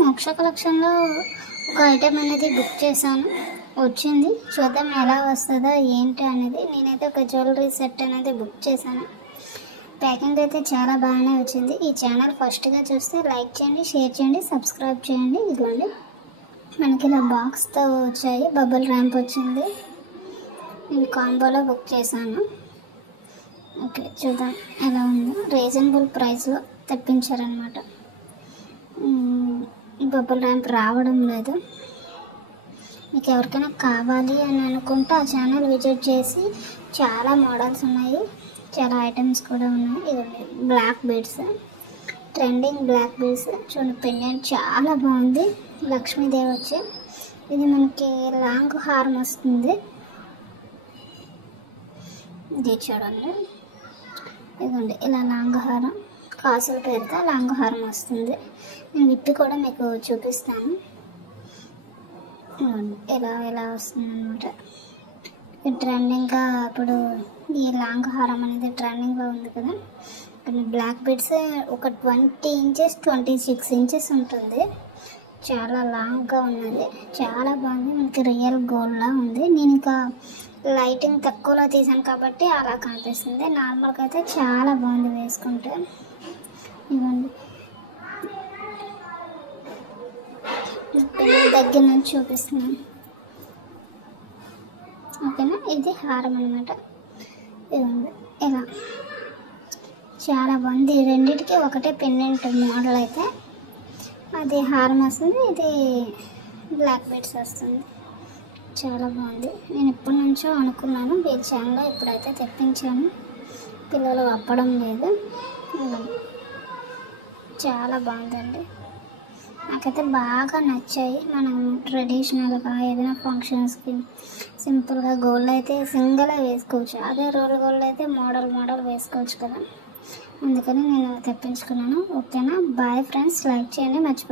మోక్ష కలెక్షన్లో ఒక ఐటెం అనేది బుక్ చేశాను, వచ్చింది. చూద్దాం ఎలా వస్తుందో ఏంటి అనేది. నేనైతే ఒక జ్యువెలరీ సెట్ అనేది బుక్ చేశాను. ప్యాకింగ్ అయితే చాలా బాగానే వచ్చింది. ఈ ఛానల్ ఫస్ట్గా చూస్తే లైక్ చేయండి, షేర్ చేయండి, సబ్స్క్రైబ్ చేయండి. ఇదిగోండి మనకి ఇలా బాక్స్తో వచ్చాయి. బబుల్ ర్యాంప్ వచ్చింది. నేను కాంబోలో బుక్ చేశాను. ఓకే, చూద్దాం ఎలా ఉందో. రీజనబుల్ ప్రైస్లో తెప్పించారనమాట. బబుల్ ర్యాంప్ రావడం లేదు. మీకు ఎవరికైనా కావాలి అని అనుకుంటే ఆ ఛానల్ విజిట్ చేసి చాలా మోడల్స్ ఉన్నాయి, చాలా ఐటమ్స్ కూడా ఉన్నాయి. ఇదిగోండి black beads, trending black beads. చూడండి పెండెంట్ చాలా బాగుంది. లక్ష్మీదేవి వచ్చి ఇది మనకి లాంగ్ హారం వస్తుంది. ఇది చూడండి, ఇదిగోండి ఇలా లాంగ్ హారం, కాసుల పేరుతో లాంగ్ హారం వస్తుంది. నేను విప్పి కూడా మీకు చూపిస్తాను. ఇలా వస్తుంది అనమాట. ట్రెండింగ్గా ఇప్పుడు ఈ లాంగ్ హారం అనేది ట్రెండింగ్లో ఉంది కదా. బ్లాక్ బీడ్స్ ఒక 20 ఇంచెస్ 26 ఇంచెస్ ఉంటుంది. చాలా లాంగ్గా ఉన్నది, చాలా బాగుంది. మనకి రియల్ గోల్డ్లా ఉంది. నేను ఇంకా లైటింగ్ తక్కువలో తీసాను కాబట్టి అలా కనిపిస్తుంది. నార్మల్గా అయితే చాలా బాగుంది వేసుకుంటే. ఇవ్వండి దగ్గర నుంచి చూపిస్తున్నాను, ఓకేనా. ఇది హారం అనమాట. ఇవ్వండి ఇలా చాలా బాగుంది. రెండింటికి ఒకటే పెండెంట్ మోడల్ అయితే అది హారం వస్తుంది, ఇది బ్లాక్ బీడ్స్ వస్తుంది. చాలా బాగుంది. నేను ఇప్పటి నుంచో అనుకున్నాను ఈ ఛానల్లో, ఇప్పుడైతే తెప్పించాను. పిల్లలు అప్పడం లేదు. చాలా బాగుందండి, నాకైతే బాగా నచ్చాయి. మనం ట్రెడిషనల్గా ఏదైనా ఫంక్షన్స్కి సింపుల్గా గోల్డ్ అయితే సింగిల్గా వేసుకోవచ్చు. అదే రోల్ గోల్డ్ అయితే మోడల్ వేసుకోవచ్చు కదా. అందుకని నేను తెప్పించుకున్నాను. ఓకేనా, బాయ్ ఫ్రెండ్స్. లైక్ చేయండి, మర్చిపోయి